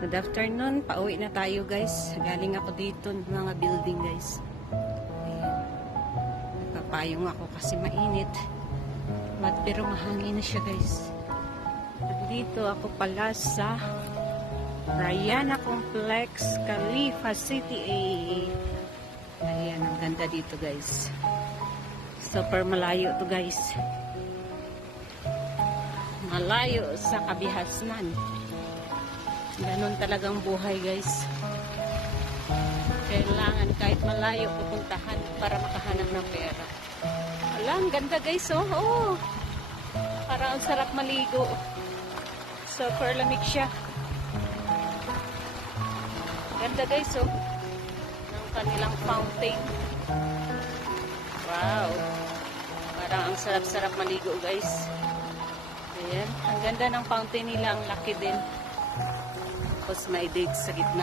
Good afternoon. Pauwi na tayo guys. Galing ako dito ng mga building guys. Ayan. Nagpapayong ako kasi mainit. Pero mahangin na siya guys. Dito ako pala sa Rayana Complex, Khalifa City A. Ayan, ang ganda dito guys. Super malayo to guys. Malayo sa kabihasnan. Ganon talagang buhay guys. Kailangan kahit malayo pupuntahan para makahanap ng pera. Wala, ang ganda guys oh. Oh. Parang ang sarap maligo. Super lamig siya. Ganda guys oh. Ng kanilang fountain. Wow. Parang ang sarap-sarap maligo guys. Ayan. Ang ganda ng fountain nila. Ang laki din. Tapos may date sa gitna.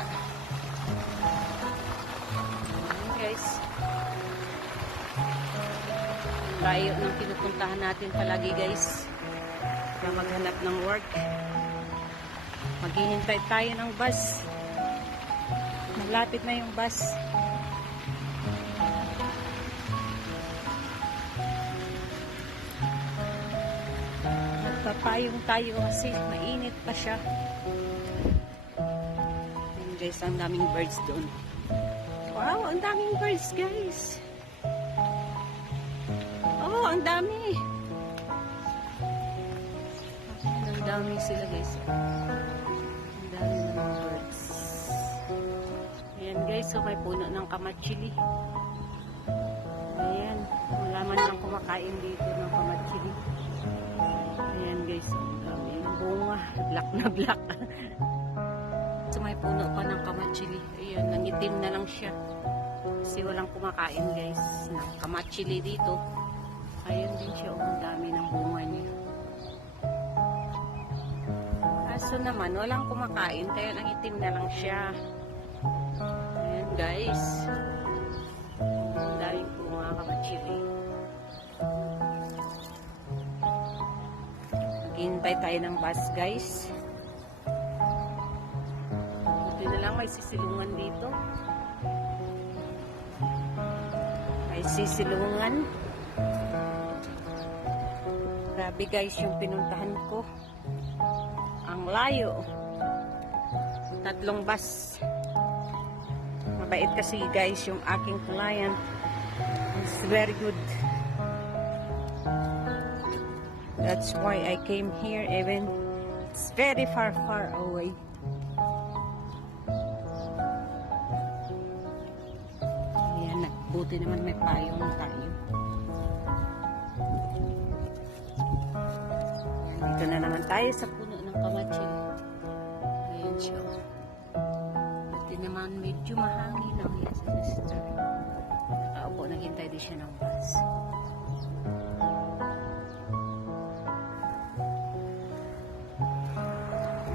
Ayan guys. Layo ng pinupuntahan natin palagi guys. Para maghanap ng work. Maghihintay tayo ng bus. Malapit na yung bus. Nagpapayong tayo kasi mainit pa siya. Guys, ang daming birds doon. Wow, ang daming birds guys. Oh, ang dami. Ang dami sila guys. Ang dami ng birds. Ayan guys, so may puno ng kamatsili. Ayan, wala man lang kumakain dito ng kamatsili. Ayan guys, ang dami ng bunga. Black na black. So may puno pa ng kamatsili. Ayan, nangitim na lang siya. Kasi walang kumakain guys ng kamatsili dito. Ayan din siya. Ang dami ng bunga niya. Kaso naman, walang kumakain. Kaya nangitim na lang siya. Ayan guys. Ang daming bunga kamatsili. Maghihintay tayo ng bus guys. Ito na lang, may sisilungan dito. May sisilungan. Grabe guys yung pinuntahan ko. Ang layo. 3 bus. Mabait kasi guys yung aking client. It's very good. That's why I came here even it's very far away. Buti naman may payong tayo. Dito na naman tayo sa puno ng kamatsili. Ayan siya. Buti naman medyo mahangin ang yes, sister. Nakaupo, naghintay din siya ng bus.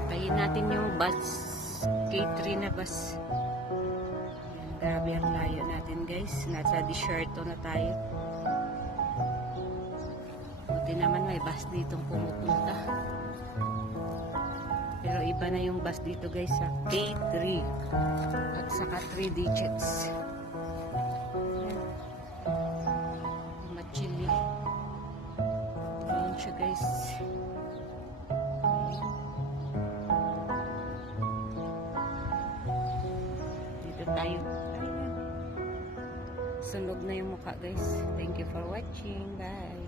Tayin natin yung bus. K3 na bus. Grabe ang layo natin guys. Nasa Desierto na tayo. Buti naman may bus dito pumupunta. Pero iba na yung bus dito guys sa K3. At saka 3 digits. Machili. Ayan siya guys. Dito tayo. Sunog na yung mukha guys. Thank you for watching. Bye.